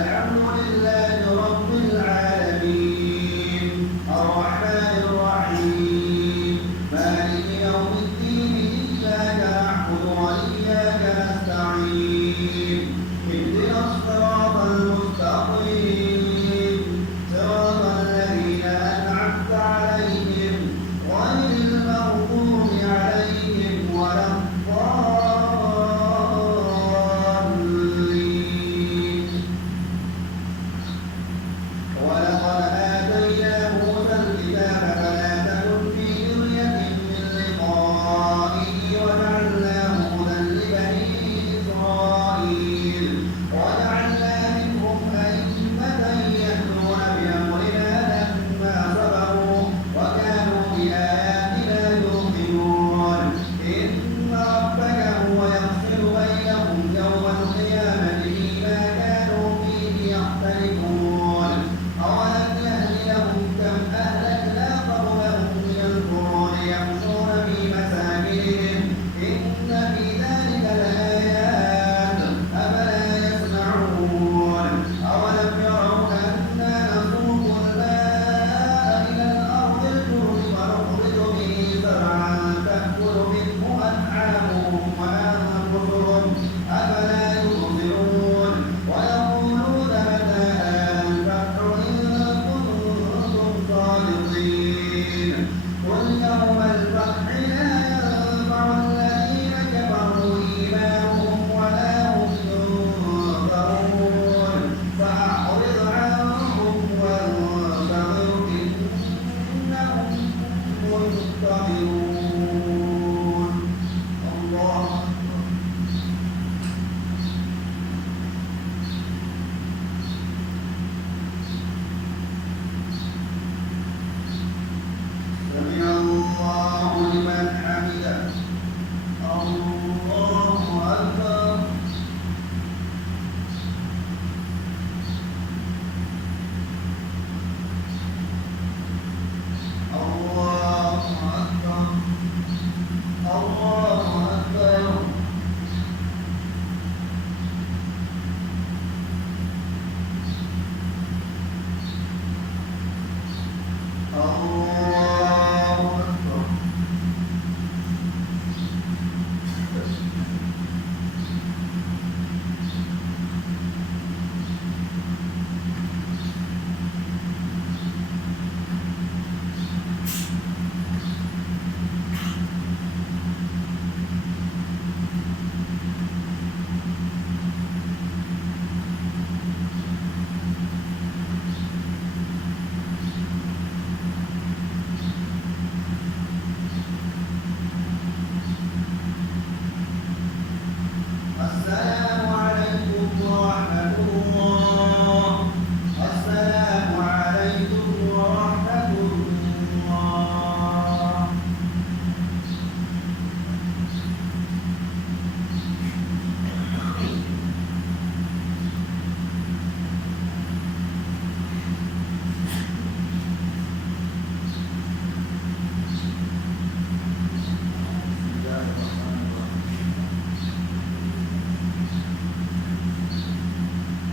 الحمد لله رب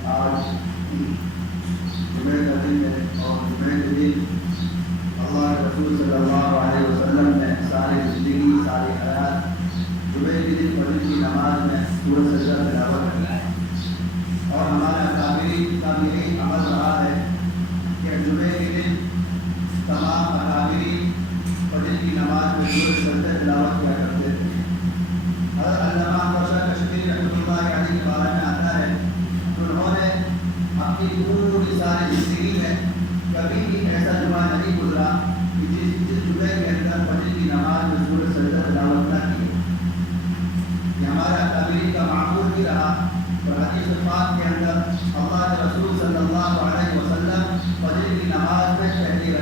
آج جمعے کا دن ہے اور جمعے کے دن اللہ کے رسول صلی اللہ علیہ وسلم نے ساری زندگی ساری حیات جمعے کے دن فجر کی نماز میں سورۃ سجدہ تلاوت کرنا ہے، اور ہمارا اکابرین کا بھی یہی عمل رہا ہے کہ جمعے کے دن تمام اکابرین فجر کی نماز میں سورۃ سجدہ تلاوت کیا کرتے تھے۔ حضرت علامہ شاہ کشمیری رحمۃ اللہ علیہ کے بارے میں آتا ہے کہ انہوں نے اپنی پوری ساری زندگی میں کبھی بھی ایسا جمعہ نہیں گزرا کہ جس جمعے کے اندر فجر کی نماز میں سورۃ سجدہ تلاوت نہ کی۔ یہ ہمارا اکابرین کا معمول بھی رہا، اور حدیث پاک کے اندر اللہ کے رسول صلی اللہ علیہ وسلم فجر کی نماز میں پہلی